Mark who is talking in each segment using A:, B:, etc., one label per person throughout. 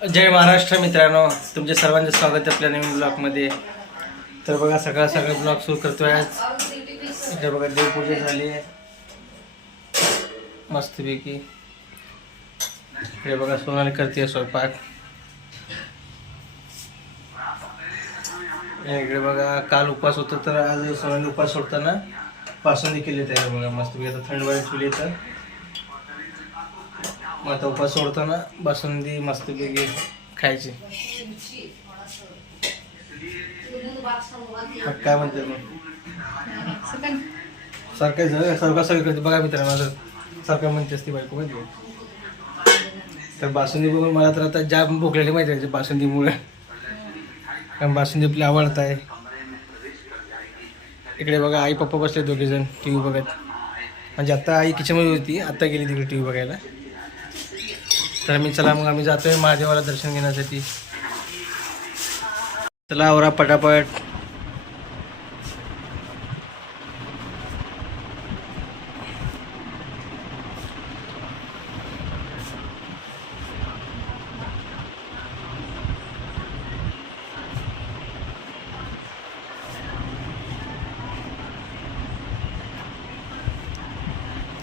A: जय महाराष्ट्र मित्रांनो. तुमचे सर्वांचे स्वागत आहे आपल्या नवीन ब्लॉगमध्ये. तर बघा सकाळ सकाळ ब्लॉग सुरू करतोय आज. इथे बघा देवपूजा झाली आहे. मस्तपैकी. इकडे बघा सोनाली करते स्वयंपाक. इकडे बघा काल उपास होता तर आज सोनाली उपास सोडताना पासून केली त्याला बघा मस्तपैकी. आता थंड वारी तर मग आता उपास सोडताना बासुंदी मस्तपैकी खायची. मग काय म्हणते मग? सारखं झालं सारखं सगळं करते. बघा मित्रांनो माझं सारखं म्हणते असते बायको माहिती आहे? तर बासुंदी बघून मला तर आता जाम भोगलेली माहिती आहे बासुंदीमुळे. कारण बासुंदी आपली आवडत आहे इकडे बघा आई पप्पा बसले दोघे जण टी व्ही बघत. म्हणजे आता आई किचनमध्ये होती आता गेली तिकडे टी व्ही बघायला. तर मी चला मग आम्ही जातोय महादेवाला दर्शन घेण्यासाठी. चला आवरा पटापट.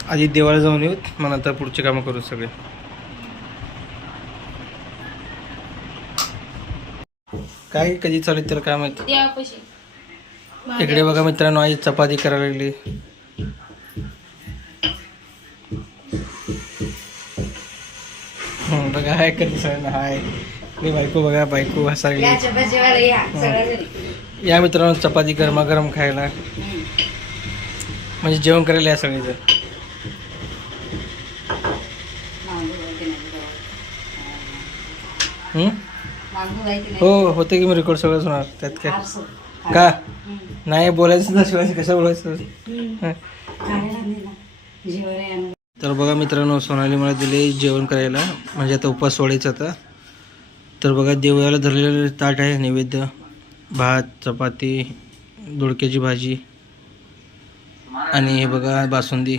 A: आधी देवाला जाऊन येऊत मग नंतर पुढचे कामं करू सगळे. काय कधी चालू आहे त्याला काय माहिती?
B: द्या पैसे
A: इकडे बघा मित्रांनो आई चपाती करायला लागली. बघा हाय कधी सगळ्यांना हाय. मी बायको बघा बायको हसायला
B: या चपातीवाला या
A: मित्रांनो चपाती गरमागरम खायला. म्हणजे जेवण करायला या सगळेजण. हं? हो होते की मी रेकॉर्ड सगळंच होणार त्यात काय? का? नाही बोलायचं ना शिवाय कसं बोलायचं. तर बघा मित्रांनो सोनाली मला दिले जेवण करायला. म्हणजे आता उपवास सोडायचा आता. तर बघा देवळाला धरलेलं ताट आहे नैवेद्य. भात चपाती दोडक्याची भाजी. आणि हे बघा बासुंदी.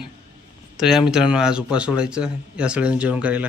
A: तर या मित्रांनो आज उपवास सोडायचं. या सगळ्यांनी जेवण करायला.